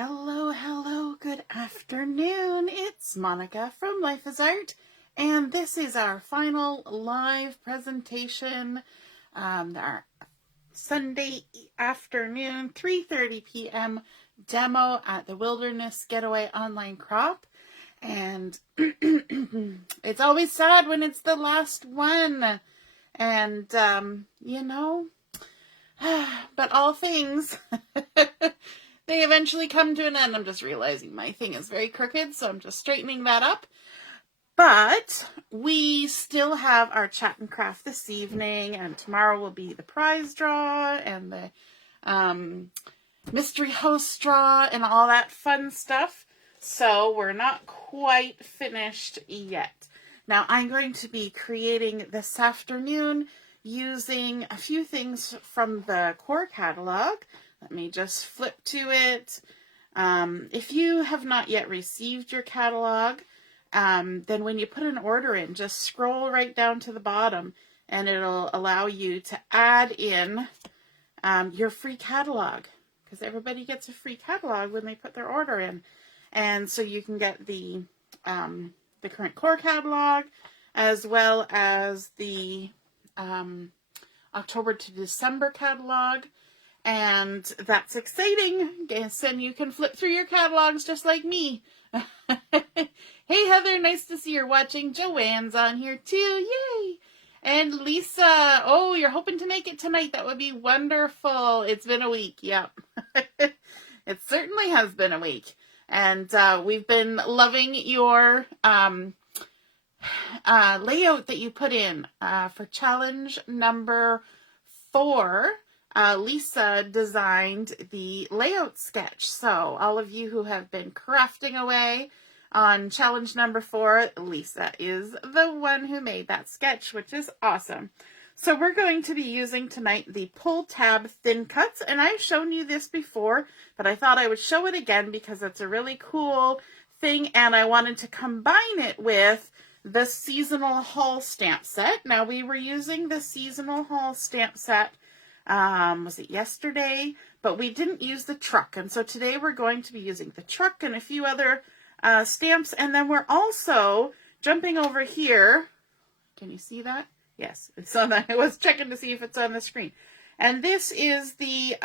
Hello, hello, good afternoon. It's Monica from Life is Art, and this is our final live presentation, our Sunday afternoon, 3:30 p.m. demo at the Wilderness Getaway online crop. And it's always sad when it's the last one. And, but all things... they eventually come to an end. I'm just realizing my thing is very crooked, so I'm just straightening that up. But we still have our chat and craft this evening, and tomorrow will be the prize draw and the mystery host draw and all that fun stuff. So we're not quite finished yet. Now I'm going to be creating this afternoon using a few things from the core catalog. Let me just flip to it. If you have not yet received your catalog, then when you put an order in, just scroll right down to the bottom and it'll allow you to add in your free catalog, because everybody gets a free catalog when they put their order in. And so you can get the current core catalog as well as the October to December catalog. And that's exciting. And you can flip through your catalogs just like me. Hey, Heather, nice to see you're watching. Joanne's on here too. Yay! And Lisa, oh, you're hoping to make it tonight. That would be wonderful. It's been a week. Yep. It certainly has been a week. And we've been loving your layout that you put in for challenge number 4. Lisa designed the layout sketch. So all of you who have been crafting away on challenge number 4, Lisa is the one who made that sketch, which is awesome. So we're going to be using tonight the pull tab thin cuts, and I've shown you this before, but I thought I would show it again because it's a really cool thing, and I wanted to combine it with the seasonal haul stamp set. Now we were using the seasonal haul stamp set was it yesterday? But we didn't use the truck. And so today we're going to be using the truck and a few other stamps. And then we're also jumping over here. Can you see that? Yes. It's on the, I was checking to see if it's on the screen. And this is the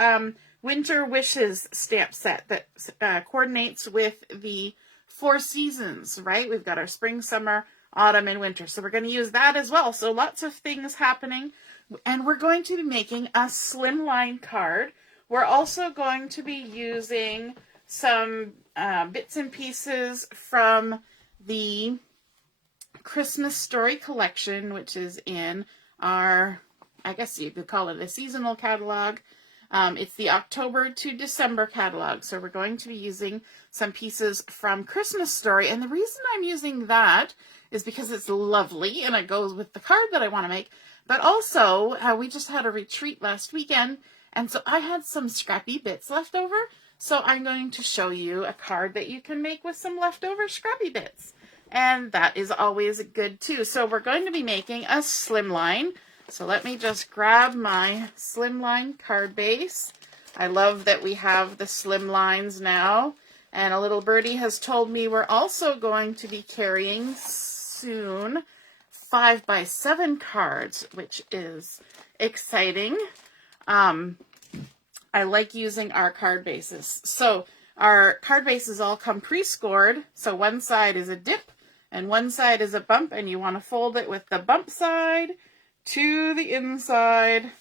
Winter Wishes stamp set that coordinates with the 4 seasons, right? We've got our spring, summer, autumn, and winter. So we're going to use that as well. So lots of things happening. And we're going to be making a Slimline card. We're also going to be using some bits and pieces from the Christmas Story collection, which is in our, I guess you could call it a seasonal catalog. It's the October to December catalog. So we're going to be using some pieces from Christmas Story. And the reason I'm using that is because it's lovely and it goes with the card that I want to make. But also, we just had a retreat last weekend, and so I had some scrappy bits left over. So I'm going to show you a card that you can make with some leftover scrappy bits. And that is always good too. So we're going to be making a Slimline. So let me just grab my Slimline card base. I love that we have the Slimlines now. And a little birdie has told me we're also going to be carrying soon 5x7 cards, which is exciting. I like using our card bases. So our card bases all come pre-scored. So one side is a dip and one side is a bump, and you want to fold it with the bump side to the inside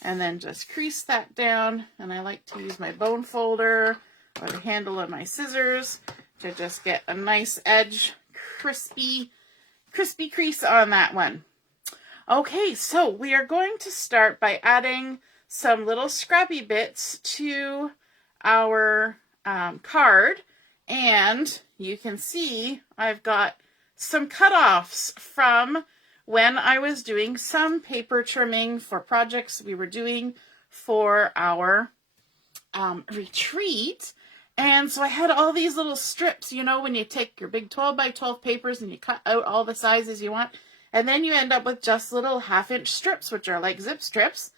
and then just crease that down. And I like to use my bone folder or the handle of my scissors to just get a nice edge, crispy crease on that one. Okay, so we are going to start by adding some little scrappy bits to our card, and you can see I've got some cutoffs from when I was doing some paper trimming for projects we were doing for our retreat. And so I had all these little strips, you know, when you take your big 12x12 papers and you cut out all the sizes you want, and then you end up with just little 1/2-inch strips, which are like zip strips.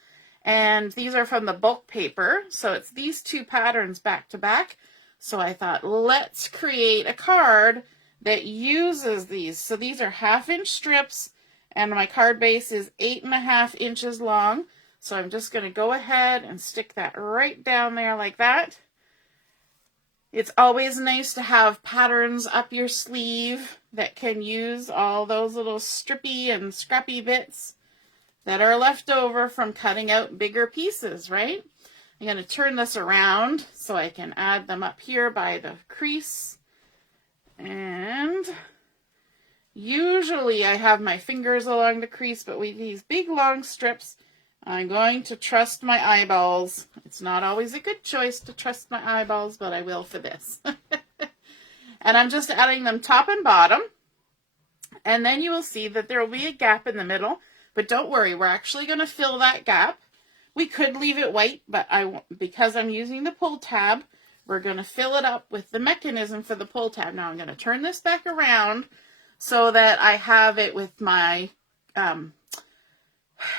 And these are from the bulk paper. So it's these 2 patterns back to back. So I thought, let's create a card that uses these. So these are 1/2-inch strips, and my card base is 8.5 inches long. So I'm just going to go ahead and stick that right down there like that. It's always nice to have patterns up your sleeve that can use all those little strippy and scrappy bits that are left over from cutting out bigger pieces, right? I'm going to turn this around so I can add them up here by the crease. And usually I have my fingers along the crease, but with these big long strips, I'm going to trust my eyeballs. It's not always a good choice to trust my eyeballs, but I will for this. And I'm just adding them top and bottom. And then you will see that there will be a gap in the middle. But don't worry, we're actually going to fill that gap. We could leave it white, but because I'm using the pull tab, we're going to fill it up with the mechanism for the pull tab. Now I'm going to turn this back around so that I have it with my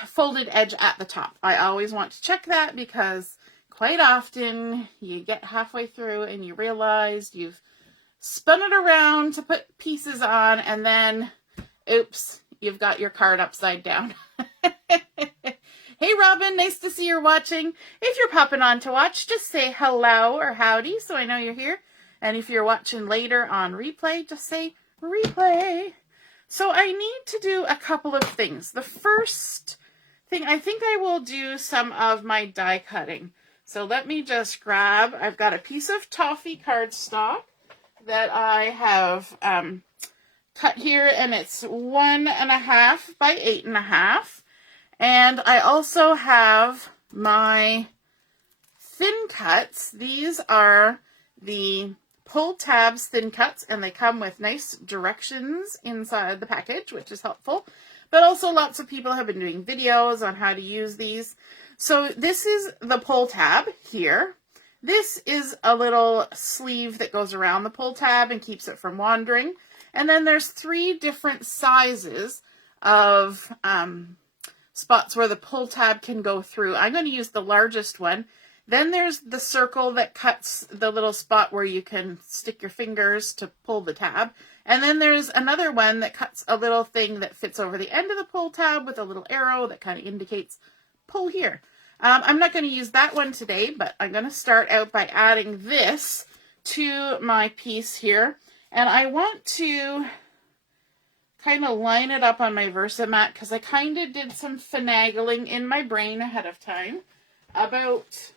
folded edge at the top. I always want to check that because quite often you get halfway through and you realize you've spun it around to put pieces on, and then oops, you've got your card upside down. Hey Robin, nice to see you're watching. If you're popping on to watch, just say hello or howdy so I know you're here. And if you're watching later on replay, just say replay. So I need to do a couple of things. The first thing, I think I will do some of my die cutting. So let me just grab, I've got a piece of toffee cardstock that I have cut here, and it's 1.5 by 8.5. And I also have my thin cuts. These are the pull tabs thin cuts, and they come with nice directions inside the package, which is helpful. But also lots of people have been doing videos on how to use these. So this is the pull tab here. This is a little sleeve that goes around the pull tab and keeps it from wandering. And then there's 3 different sizes of spots where the pull tab can go through. I'm going to use the largest one. Then there's the circle that cuts the little spot where you can stick your fingers to pull the tab. And then there's another one that cuts a little thing that fits over the end of the pull tab with a little arrow that kind of indicates pull here. I'm not going to use that one today, but I'm going to start out by adding this to my piece here. And I want to kind of line it up on my Versamark because I kind of did some finagling in my brain ahead of time about,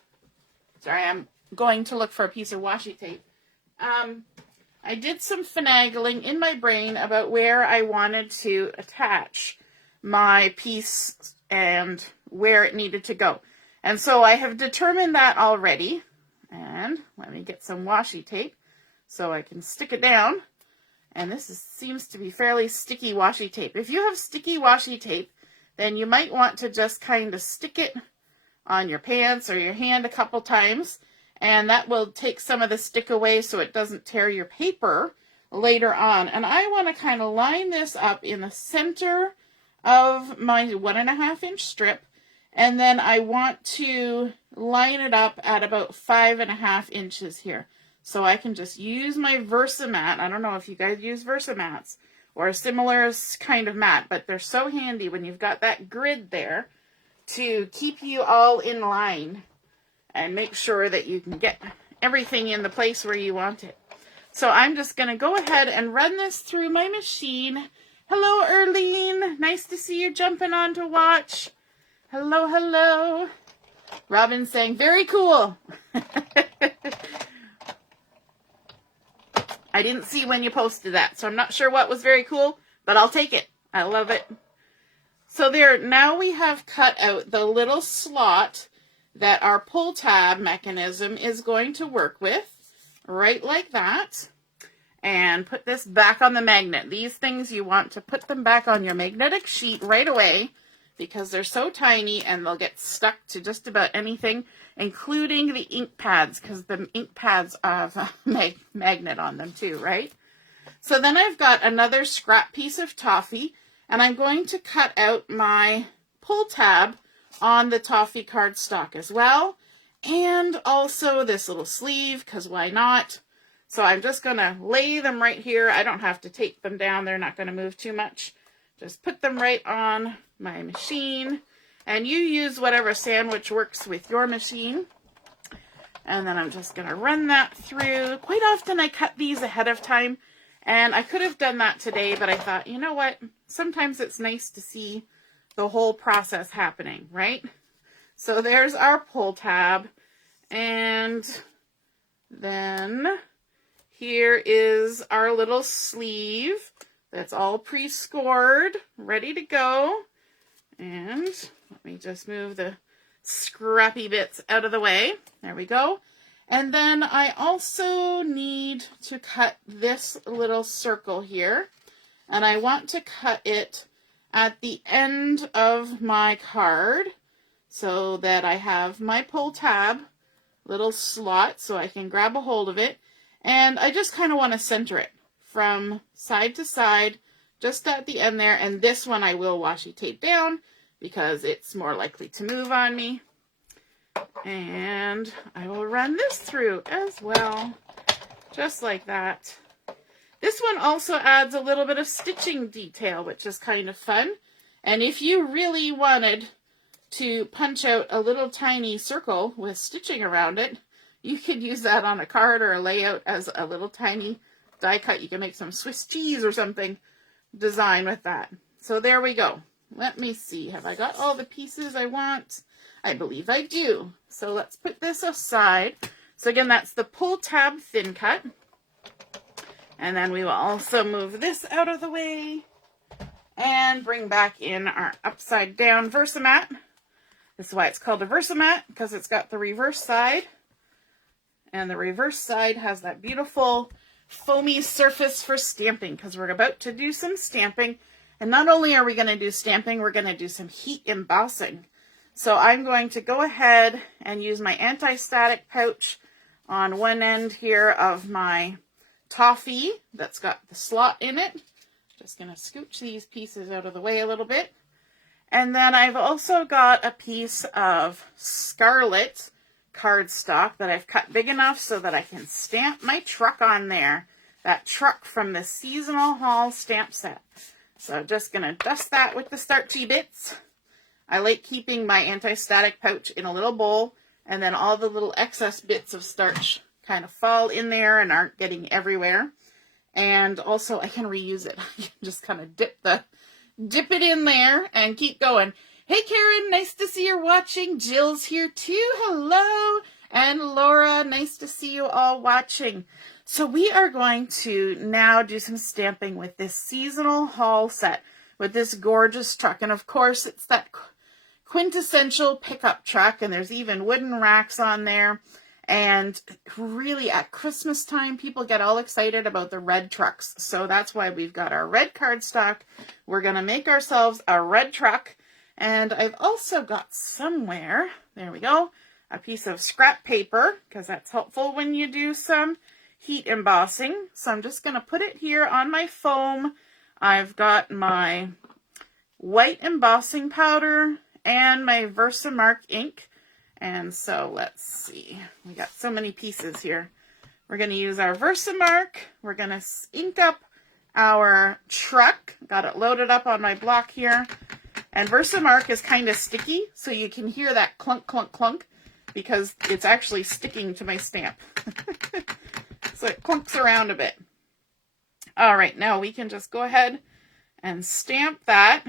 sorry, I'm going to look for a piece of washi tape. I did some finagling in my brain about where I wanted to attach my piece and where it needed to go. And so I have determined that already. And let me get some washi tape so I can stick it down. And this seems to be fairly sticky washi tape. If you have sticky washi tape, then you might want to just kind of stick it on your pants or your hand a couple times. And that will take some of the stick away so it doesn't tear your paper later on. And I want to kind of line this up in the center of my 1.5-inch strip. And then I want to line it up at about 5.5 inches here. So I can just use my Versamat. I don't know if you guys use Versamats or a similar kind of mat, but they're so handy when you've got that grid there to keep you all in line and make sure that you can get everything in the place where you want it. So I'm just going to go ahead and run this through my machine. Hello, Erlene. Nice to see you jumping on to watch. Hello, hello. Robin's saying, very cool. I didn't see when you posted that, so I'm not sure what was very cool, but I'll take it. I love it. So there, now we have cut out the little slot that our pull tab mechanism is going to work with, right like that. And put this back on the magnet. These things, you want to put them back on your magnetic sheet right away because they're so tiny and they'll get stuck to just about anything, including the ink pads, because the ink pads have a magnet on them too, right? So then I've got another scrap piece of toffee, and I'm going to cut out my pull tab on the toffee cardstock as well. and also this little sleeve, because why not? So I'm just going to lay them right here. I don't have to tape them down. They're not going to move too much. Just put them right on my machine. And you use whatever sandwich works with your machine. And then I'm just going to run that through. Quite often I cut these ahead of time. And I could have done that today, but I thought, you know what? Sometimes it's nice to see the whole process happening, right? So there's our pull tab. And then here is our little sleeve that's all pre-scored, ready to go. And let me just move the scrappy bits out of the way. There we go. And then I also need to cut this little circle here. And I want to cut it at the end of my card so that I have my pull tab little slot so I can grab a hold of it. And I just kind of want to center it from side to side, just at the end there. And this one I will washi tape down because it's more likely to move on me. And I will run this through as well, just like that. This one also adds a little bit of stitching detail, which is kind of fun. And if you really wanted to punch out a little tiny circle with stitching around it, you could use that on a card or a layout as a little tiny die cut. You can make some Swiss cheese or something design with that. So there we go. Let me see. Have I got all the pieces I want? I believe I do. So let's put this aside. So again, that's the pull tab thin cut. And then we will also move this out of the way and bring back in our upside down Versamat. This is why it's called a Versamat, because it's got the reverse side. And the reverse side has that beautiful foamy surface for stamping, because we're about to do some stamping. And not only are we going to do stamping, we're going to do some heat embossing. So I'm going to go ahead and use my anti-static pouch on one end here of my toffee that's got the slot in it. Just going to scooch these pieces out of the way a little bit. And then I've also got a piece of scarlet cardstock that I've cut big enough so that I can stamp my truck on there. That truck from the seasonal haul stamp set. So I'm just going to dust that with the starchy bits. I like keeping my anti-static pouch in a little bowl, and then all the little excess bits of starch kind of fall in there and aren't getting everywhere. And also I can reuse it. I can just kind of dip it in there and keep going. Hey Karen, nice to see you're watching. Jill's here too. Hello. And Laura, nice to see you all watching. So we are going to now do some stamping with this seasonal haul set with this gorgeous truck. And of course, it's that quintessential pickup truck, and there's even wooden racks on there. And really at Christmas time, people get all excited about the red trucks. So that's why we've got our red cardstock. We're going to make ourselves a red truck. And I've also got somewhere, there we go, a piece of scrap paper, because that's helpful when you do some heat embossing. So I'm just going to put it here on my foam. I've got my white embossing powder and my Versamark ink. And so let's see, we got so many pieces here. We're going to use our Versamark. We're going to ink up our truck. Got it loaded up on my block here. And Versamark is kind of sticky, so you can hear that clunk, clunk, clunk, because it's actually sticking to my stamp. So it clunks around a bit. All right, now we can just go ahead and stamp that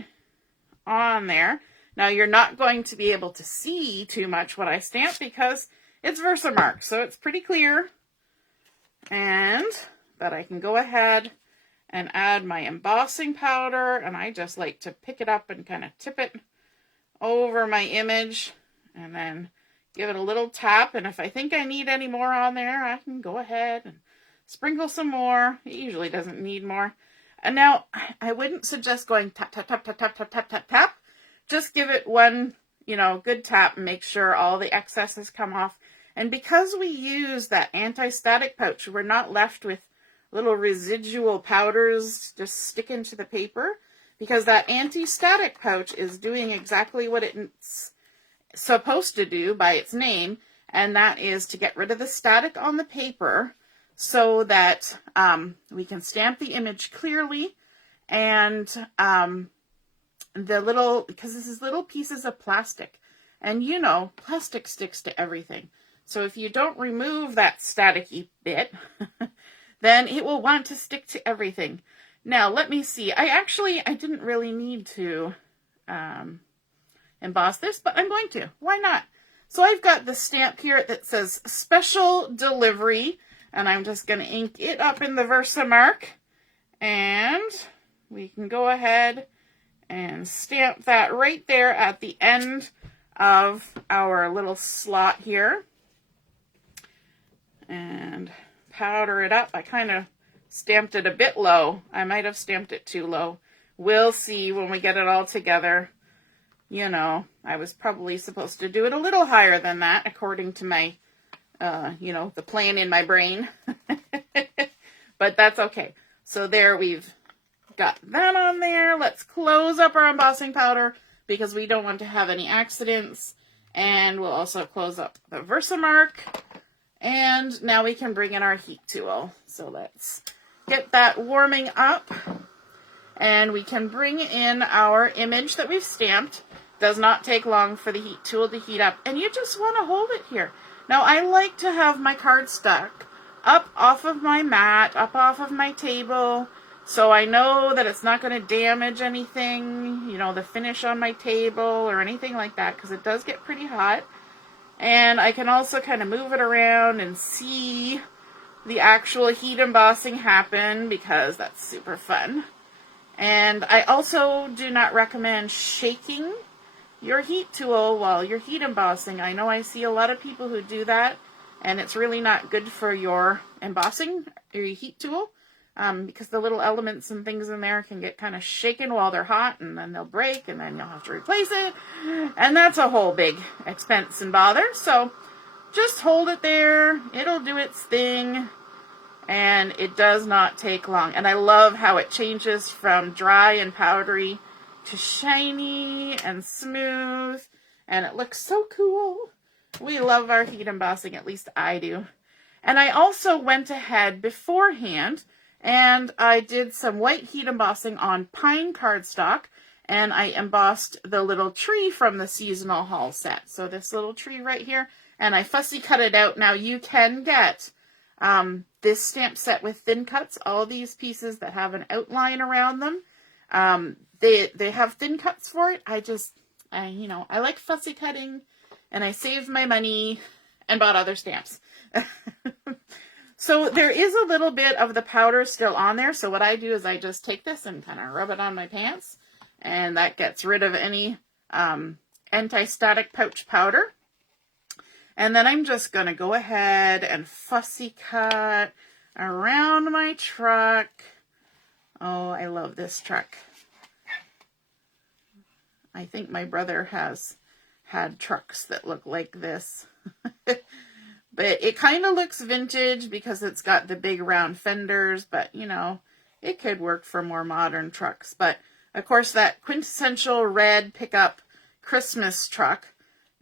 on there. Now you're not going to be able to see too much what I stamp because it's Versamark, so it's pretty clear. And that I can go ahead and add my embossing powder, and I just like to pick it up and kind of tip it over my image and then give it a little tap. And if I think I need any more on there, I can go ahead and sprinkle some more. It usually doesn't need more. And now I wouldn't suggest going tap, tap, tap, tap, tap, tap, tap, tap, tap. Just give it one, good tap and make sure all the excesses come off. And because we use that anti-static pouch, we're not left with little residual powders just sticking to the paper, because that anti-static pouch is doing exactly what it's supposed to do by its name, and that is to get rid of the static on the paper so that we can stamp the image clearly, and because this is little pieces of plastic, and you know, plastic sticks to everything. So if you don't remove that staticky bit, then it will want to stick to everything. Now, let me see. I didn't really need to emboss this, but I'm going to. Why not? So I've got the stamp here that says special delivery, and I'm just going to ink it up in the Versamark, and we can go ahead and stamp that right there at the end of our little slot here, and powder it up. I kind of stamped it a bit low. I might have stamped it too low. We'll see when we get it all together. You know, I was probably supposed to do it a little higher than that, according to my, you know, the plan in my brain. But that's okay. So there, we've got that on there. Let's close up our embossing powder because we don't want to have any accidents. And we'll also close up the Versamark. And now we can bring in our heat tool. So let's get that warming up. And we can bring in our image that we've stamped. Does not take long for the heat tool to heat up. And you just want to hold it here. Now, I like to have my cardstock up off of my mat, up off of my table, so I know that it's not going to damage anything, you know, the finish on my table or anything like that, because it does get pretty hot. And I can also kind of move it around and see the actual heat embossing happen, because that's super fun. And I also do not recommend shaking your heat tool while you're heat embossing. I know I see a lot of people who do that, and it's really not good for your embossing, your heat tool, because the little elements and things in there can get kind of shaken while they're hot, and then they'll break, and then you'll have to replace it, and that's a whole big expense and bother. So just hold it there. It'll do its thing, and it does not take long. And I love how it changes from dry and powdery to shiny and smooth, and it looks so cool. We love our heat embossing, at least I do. And I also went ahead beforehand and I did some white heat embossing on pine cardstock, and I embossed the little tree from the seasonal haul set. So this little tree right here, and I fussy cut it out. Now you can get this stamp set with thin cuts, all these pieces that have an outline around them. They have thin cuts for it. You know, I like fussy cutting, and I saved my money and bought other stamps. So there is a little bit of the powder still on there. So what I do is I just take this and kind of rub it on my pants, and that gets rid of any anti-static pouch powder. And then I'm just going to go ahead and fussy cut around my truck. Oh, I love this truck. I think my brother has had trucks that look like this. But it kind of looks vintage because it's got the big round fenders, but you know, it could work for more modern trucks. But of course, that quintessential red pickup Christmas truck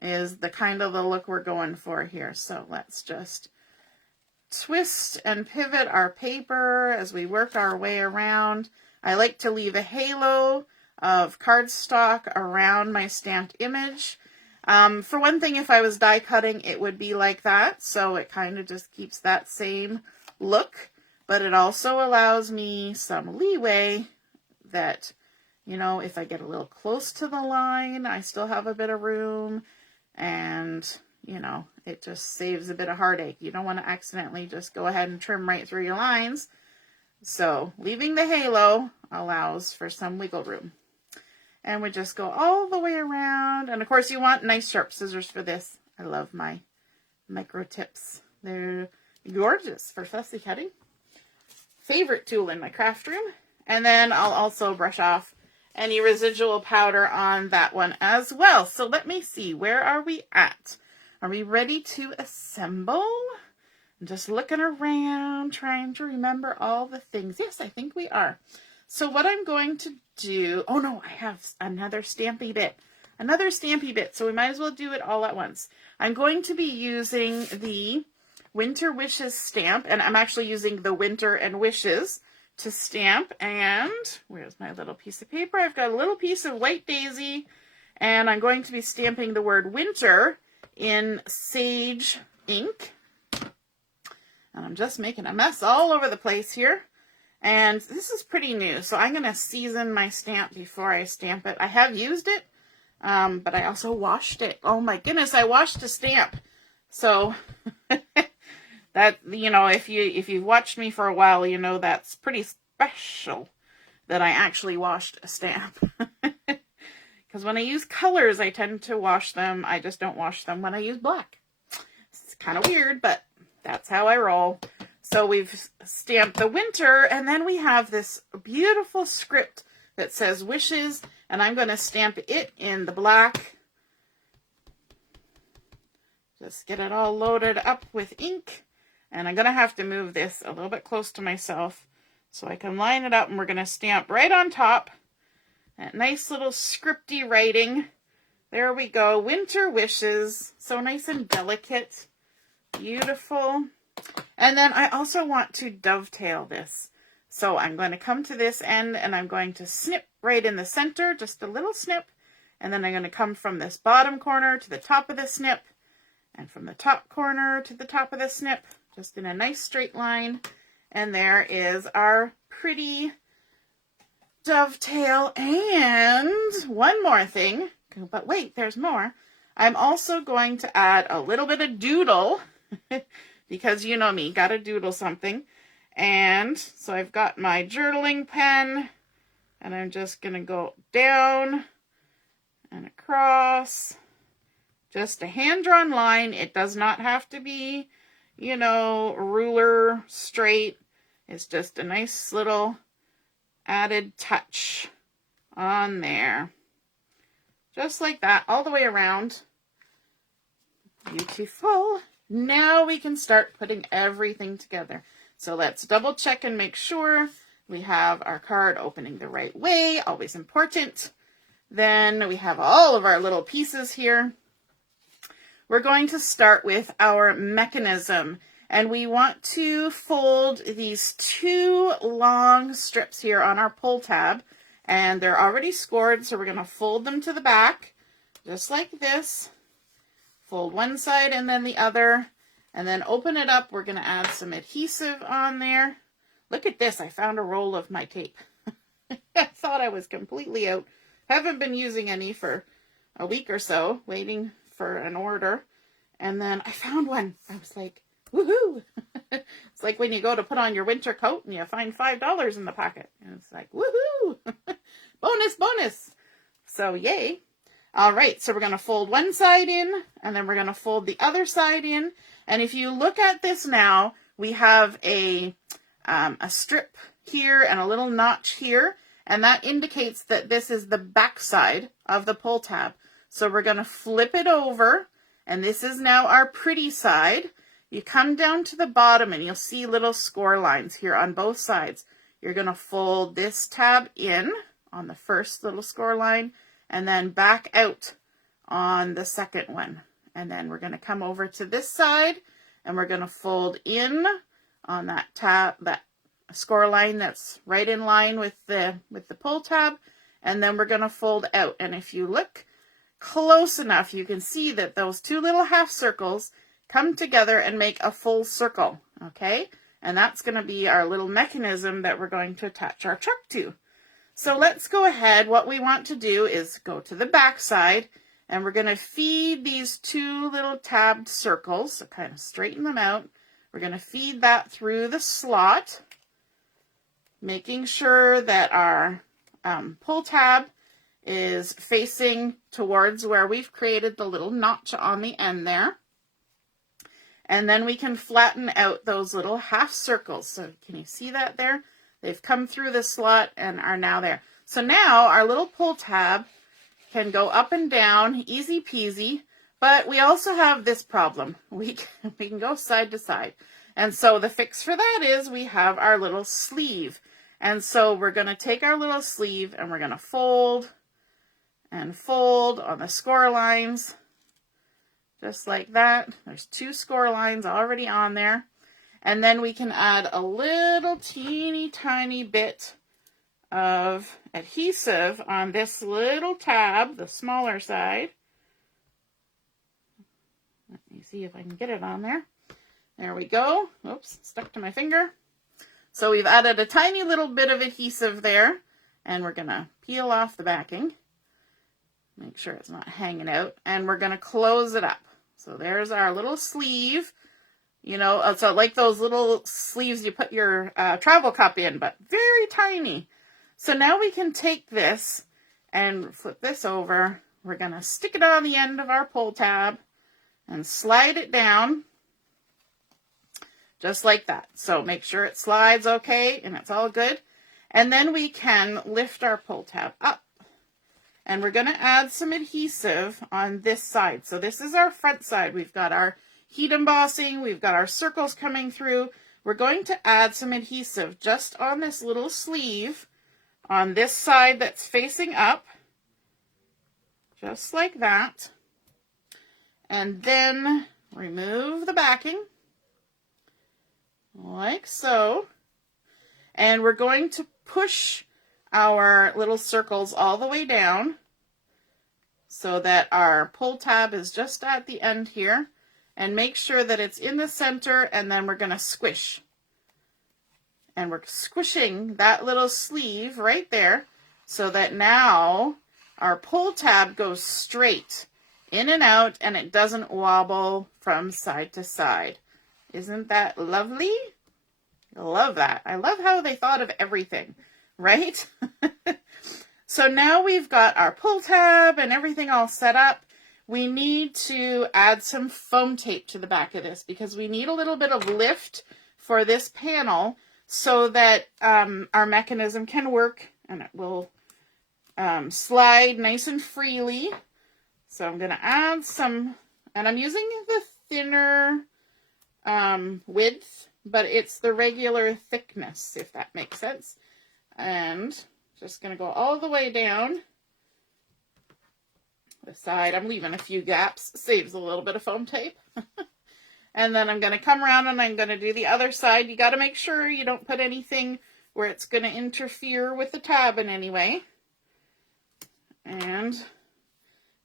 is the kind of the look we're going for here. So let's just twist and pivot our paper as we work our way around. I like to leave a halo of cardstock around my stamped image. For one thing, if I was die cutting, it would be like that. So it kind of just keeps that same look, but it also allows me some leeway that, you know, if I get a little close to the line, I still have a bit of room, and, you know, it just saves a bit of heartache. You don't want to accidentally just go ahead and trim right through your lines. So leaving the halo allows for some wiggle room. And we just go all the way around. And of course you want nice sharp scissors for this. I love my micro tips. They're gorgeous for fussy cutting. Favorite tool in my craft room. And then I'll also brush off any residual powder on that one as well. So let me see, where are we at? Are we ready to assemble? I'm just looking around, trying to remember all the things. Yes, I think we are. So what I'm going to do, oh no, I have another stampy bit. another stampy bit, so we might as well do it all at once. I'm going to be using the Winter Wishes stamp, and I'm actually using the Winter and Wishes to stamp. And where's my little piece of paper? I've got a little piece of white daisy, and I'm going to be stamping the word winter in sage ink. And I'm just making a mess all over the place here. And this is pretty new, so I'm going to season my stamp before I stamp it. I have used it, but I also washed it. Oh my goodness, I washed a stamp. So that, you know, if you've watched me for a while, you know that's pretty special that I actually washed a stamp. Because when I use colors, I tend to wash them. I just don't wash them when I use black. It's kind of weird, but that's how I roll. So we've stamped the winter, and then we have this beautiful script that says wishes, and I'm going to stamp it in the black. Just get it all loaded up with ink, and I'm going to have to move this a little bit close to myself so I can line it up, and we're going to stamp right on top. That nice little scripty writing. There we go. Winter wishes. So nice and delicate. Beautiful. And then I also want to dovetail this. So I'm going to come to this end and I'm going to snip right in the center, just a little snip. And then I'm going to come from this bottom corner to the top of the snip. And from the top corner to the top of the snip, just in a nice straight line. And there is our pretty dovetail. And one more thing, but wait, there's more. I'm also going to add a little bit of doodle because you know me, gotta doodle something. And so I've got my journaling pen, and I'm just gonna go down and across. Just a hand-drawn line. It does not have to be, you know, ruler straight. It's just a nice little added touch on there. Just like that, all the way around. Beautiful. Now we can start putting everything together. So let's double check and make sure we have our card opening the right way. Always important. Then we have all of our little pieces here. We're going to start with our mechanism. And we want to fold these two long strips here on our pull tab. And they're already scored, so we're going to fold them to the back, just like this. Fold one side and then the other, and then open it up. We're going to add some adhesive on there. Look at this. I found a roll of my tape. I thought I was completely out. Haven't been using any for a week or so, waiting for an order. And then I found one. I was like, woohoo! It's like when you go to put on your winter coat and you find $5 in the pocket. And it's like, woohoo! Bonus, bonus! So, yay. All right, so we're going to fold one side in, and then we're going to fold the other side in. And if you look at this now, we have a strip here and a little notch here, and that indicates that this is the back side of the pull tab. So we're going to flip it over, and this is now our pretty side. You come down to the bottom, and you'll see little score lines here on both sides. You're going to fold this tab in on the first little score line, and then back out on the second one. And then we're going to come over to this side, and we're going to fold in on that tab, that score line that's right in line with the pull tab, and then we're going to fold out. And if you look close enough, you can see that those two little half circles come together and make a full circle, okay? And that's going to be our little mechanism that we're going to attach our truck to. So let's go ahead. What we want to do is go to the back side, and we're going to feed these two little tabbed circles, so kind of straighten them out. We're going to feed that through the slot, making sure that our pull tab is facing towards where we've created the little notch on the end there. And then we can flatten out those little half circles. So can you see that there? They've come through the slot and are now there. So now our little pull tab can go up and down, easy peasy, but we also have this problem. We can go side to side. And so the fix for that is we have our little sleeve. And so we're going to take our little sleeve and we're going to fold and fold on the score lines, just like that. There's 2 score lines already on there. And then we can add a little teeny tiny bit of adhesive on this little tab, the smaller side. Let me see if I can get it on there. There we go. Oops, stuck to my finger. So we've added a tiny little bit of adhesive there, and we're gonna peel off the backing. Make sure it's not hanging out, and we're gonna close it up. So there's our little sleeve, you know, so like those little sleeves you put your travel cup in, but very tiny. So now we can take this and flip this over. We're gonna stick it on the end of our pull tab and slide it down just like that. So make sure it slides okay and it's all good. And then we can lift our pull tab up. And we're going to add some adhesive on this side. So this is our front side. We've got our heat embossing. We've got our circles coming through. We're going to add some adhesive just on this little sleeve on this side that's facing up. Just like that. And then remove the backing. Like so. And we're going to push our little circles all the way down so that our pull tab is just at the end here, and make sure that it's in the center, and then we're going to squish. And we're squishing that little sleeve right there so that now our pull tab goes straight in and out and it doesn't wobble from side to side. Isn't that lovely? I love that. I love how they thought of everything. Right? So now we've got our pull tab and everything all set up. We need to add some foam tape to the back of this because we need a little bit of lift for this panel so that our mechanism can work and it will slide nice and freely. So I'm going to add some, and I'm using the thinner width, but it's the regular thickness, if that makes sense. And just going to go all the way down the side. I'm leaving a few gaps. Saves a little bit of foam tape. And then I'm going to come around and I'm going to do the other side. You got to make sure you don't put anything where it's going to interfere with the tab in any way. And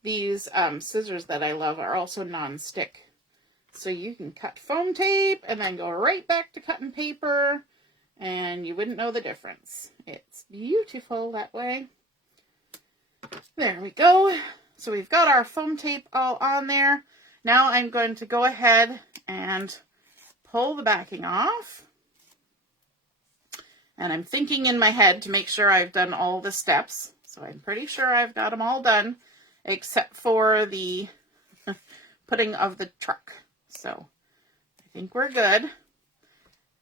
these scissors that I love are also non-stick. So you can cut foam tape and then go right back to cutting paper. And you wouldn't know the difference. It's beautiful that way. There we go. So we've got our foam tape all on there. Now I'm going to go ahead and pull the backing off. And I'm thinking in my head to make sure I've done all the steps. So I'm pretty sure I've got them all done, except for the putting of the truck. So I think we're good.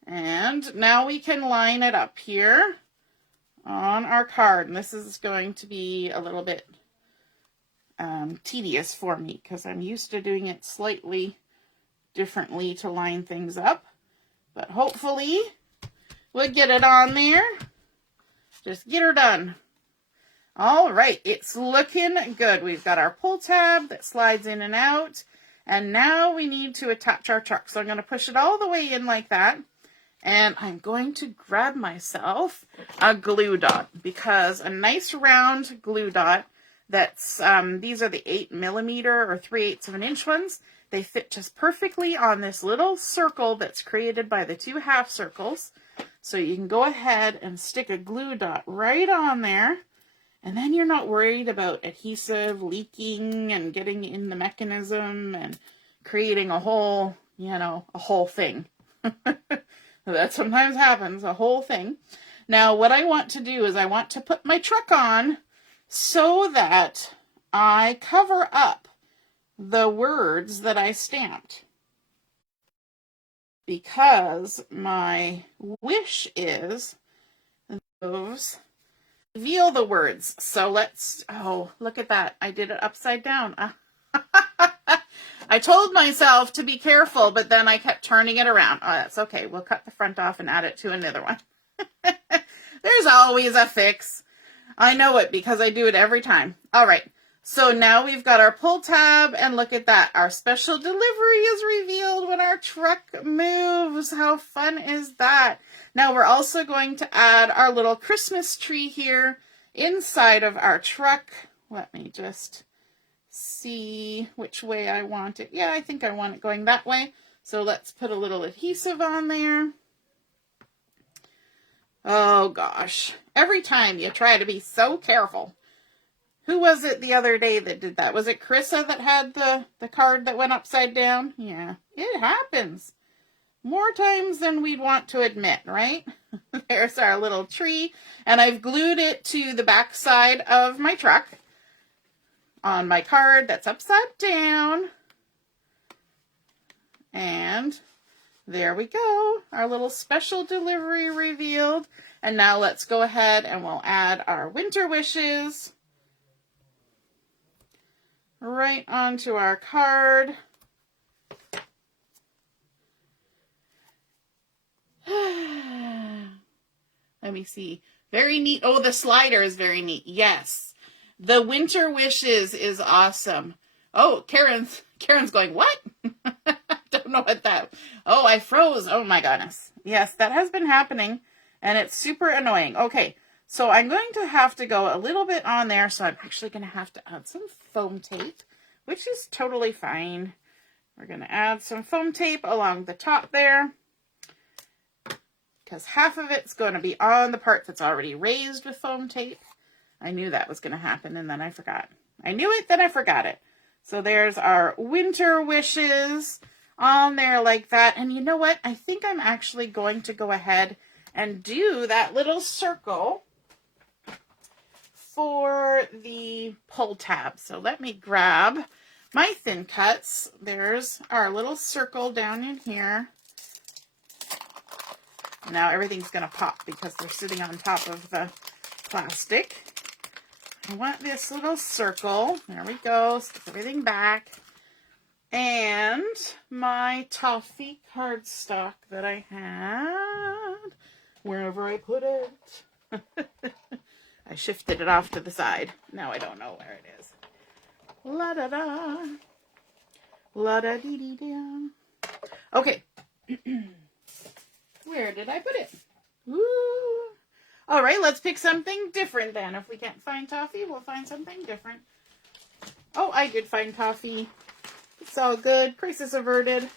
And now we can line it up here on our card. And this is going to be a little bit tedious for me because I'm used to doing it slightly differently to line things up. But hopefully we'll get it on there. Just get her done. All right, it's looking good. We've got our pull tab that slides in and out. And now we need to attach our truck. So I'm going to push it all the way in like that. And I'm going to grab myself a glue dot because a nice round glue dot that's, these are the 8mm or 3/8 of an inch ones. They fit just perfectly on this little circle that's created by the 2 half circles. So you can go ahead and stick a glue dot right on there. And then you're not worried about adhesive leaking and getting in the mechanism and creating a whole, you know, a whole thing. That sometimes happens, a whole thing. Now, what I want to do is I want to put my truck on so that I cover up the words that I stamped. Because my wish is those reveal the words. So let's, oh, look at that. I did it upside down. I told myself to be careful, but then I kept turning it around. Oh, that's okay. We'll cut the front off and add it to another one. There's always a fix. I know it because I do it every time. All right. So now we've got our pull tab, and look at that. Our special delivery is revealed when our truck moves. How fun is that? Now we're also going to add our little Christmas tree here inside of our truck. Let me just see which way I want it. Yeah, I think I want it going that way. So let's put a little adhesive on there. Oh gosh, every time you try to be so careful. Who was it the other day that did that? Was it Carissa that had the card that went upside down? Yeah, it happens. More times than we'd want to admit, right? There's our little tree, and I've glued it to the back side of my truck on my card that's upside down. And there we go, our little special delivery revealed. And now let's go ahead and we'll add our winter wishes right onto our card. Let me see. Very neat. Oh, the slider is very neat. Yes. The winter wishes is awesome. Oh, Karen's going, what? Don't know what that. Oh, I froze. Oh my goodness. Yes, that has been happening and it's super annoying. Okay, so I'm going to have to go a little bit on there. So I'm actually going to have to add some foam tape, which is totally fine. We're going to add some foam tape along the top there because half of it's going to be on the part that's already raised with foam tape. I knew that was going to happen and then I forgot. I knew it, then I forgot it. So there's our winter wishes on there like that. And you know what? I think I'm actually going to go ahead and do that little circle for the pull tab. So let me grab my thin cuts. There's our little circle down in here. Now everything's going to pop because they're sitting on top of the plastic. I want this little circle. There we go. Stick everything back. And my toffee cardstock that I had, wherever I put it. I shifted it off to the side. Now I don't know where it is. La-da-da. La-da-dee-dee-da. Okay. Where did I put it? Woo. All right, let's pick something different then. If we can't find toffee, we'll find something different. Oh, I did find toffee. It's all good. Crisis averted.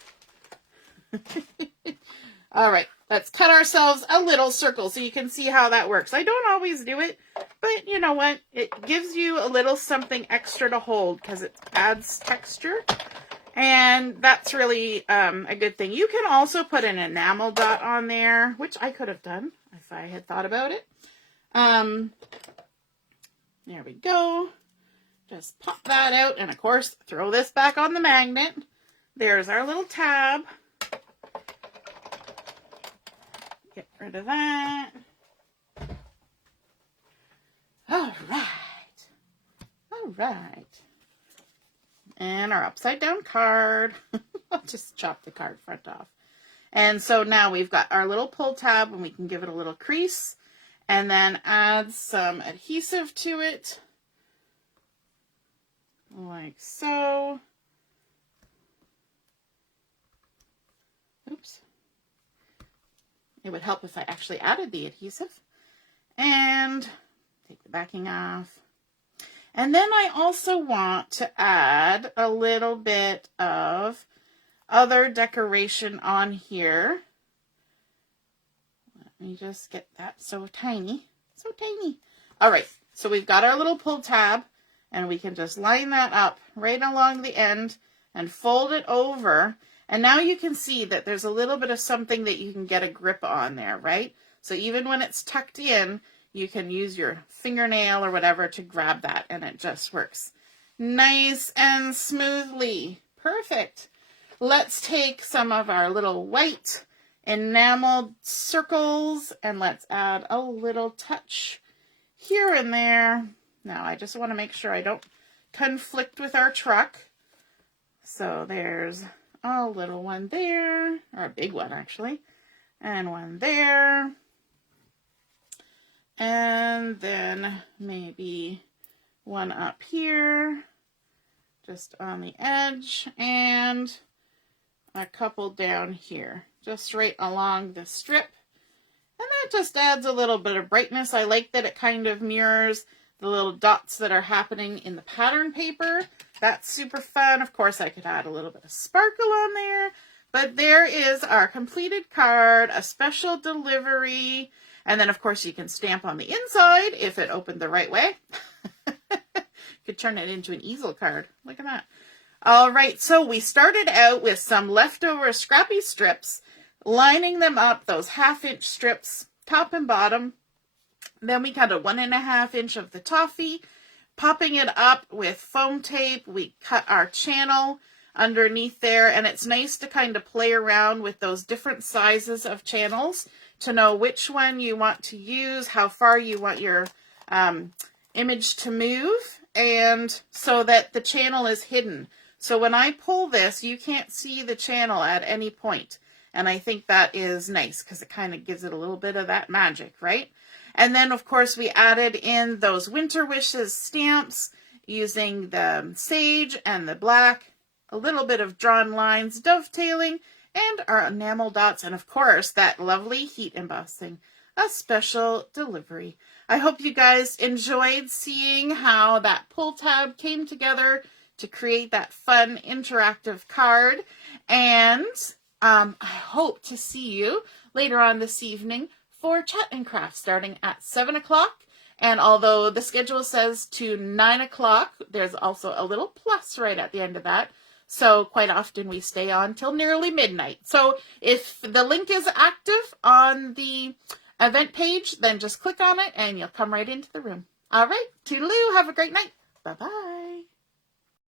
All right, let's cut ourselves a little circle so you can see how that works. I don't always do it, but you know what? It gives you a little something extra to hold because it adds texture. And that's really a good thing. You can also put an enamel dot on there, which I could have done if I had thought about it. There we go. Just pop that out and, of course, throw this back on the magnet. There's our little tab. Get rid of that. All right. All right. And our upside down card. I'll just chop the card front off. And so now we've got our little pull tab and we can give it a little crease and then add some adhesive to it. Like so. Oops. It would help if I actually added the adhesive. And take the backing off. And then I also want to add a little bit of other decoration on here. Let me just get that so tiny. So tiny. All right. So we've got our little pull tab. And we can just line that up right along the end and fold it over. And now you can see that there's a little bit of something that you can get a grip on there, right? So even when it's tucked in, you can use your fingernail or whatever to grab that. And it just works nice and smoothly. Perfect. Let's take some of our little white enameled circles and let's add a little touch here and there. Now, I just want to make sure I don't conflict with our truck. So there's a little one there, or a big one actually, and one there. And then maybe one up here, just on the edge, and a couple down here, just right along the strip. And that just adds a little bit of brightness. I like that it kind of mirrors the little dots that are happening in the pattern paper. That's super fun. Of course, I could add a little bit of sparkle on there. But there is our completed card, a special delivery. And then, of course, you can stamp on the inside if it opened the right way. Could turn it into an easel card. Look at that. All right, so we started out with some leftover scrappy strips, lining them up, those 1/2 inch strips, top and bottom. Then we cut a 1.5 inch of the toffee, popping it up with foam tape. We cut our channel underneath there, and it's nice to kind of play around with those different sizes of channels to know which one you want to use, how far you want your image to move, and so that the channel is hidden. So when I pull this, you can't see the channel at any point. And I think that is nice because it kind of gives it a little bit of that magic, right? And then, of course, we added in those Winter Wishes stamps using the sage and the black, a little bit of drawn lines, dovetailing, and our enamel dots, and of course, that lovely heat embossing, a special delivery. I hope you guys enjoyed seeing how that pull tab came together to create that fun interactive card. And I hope to see you later on this evening for Chat and Craft starting at 7 o'clock. And although the schedule says to 9 o'clock, there's also a little plus right at the end of that. So quite often we stay on till nearly midnight. So if the link is active on the event page, then just click on it and you'll come right into the room. All right, toodaloo, have a great night. Bye-bye.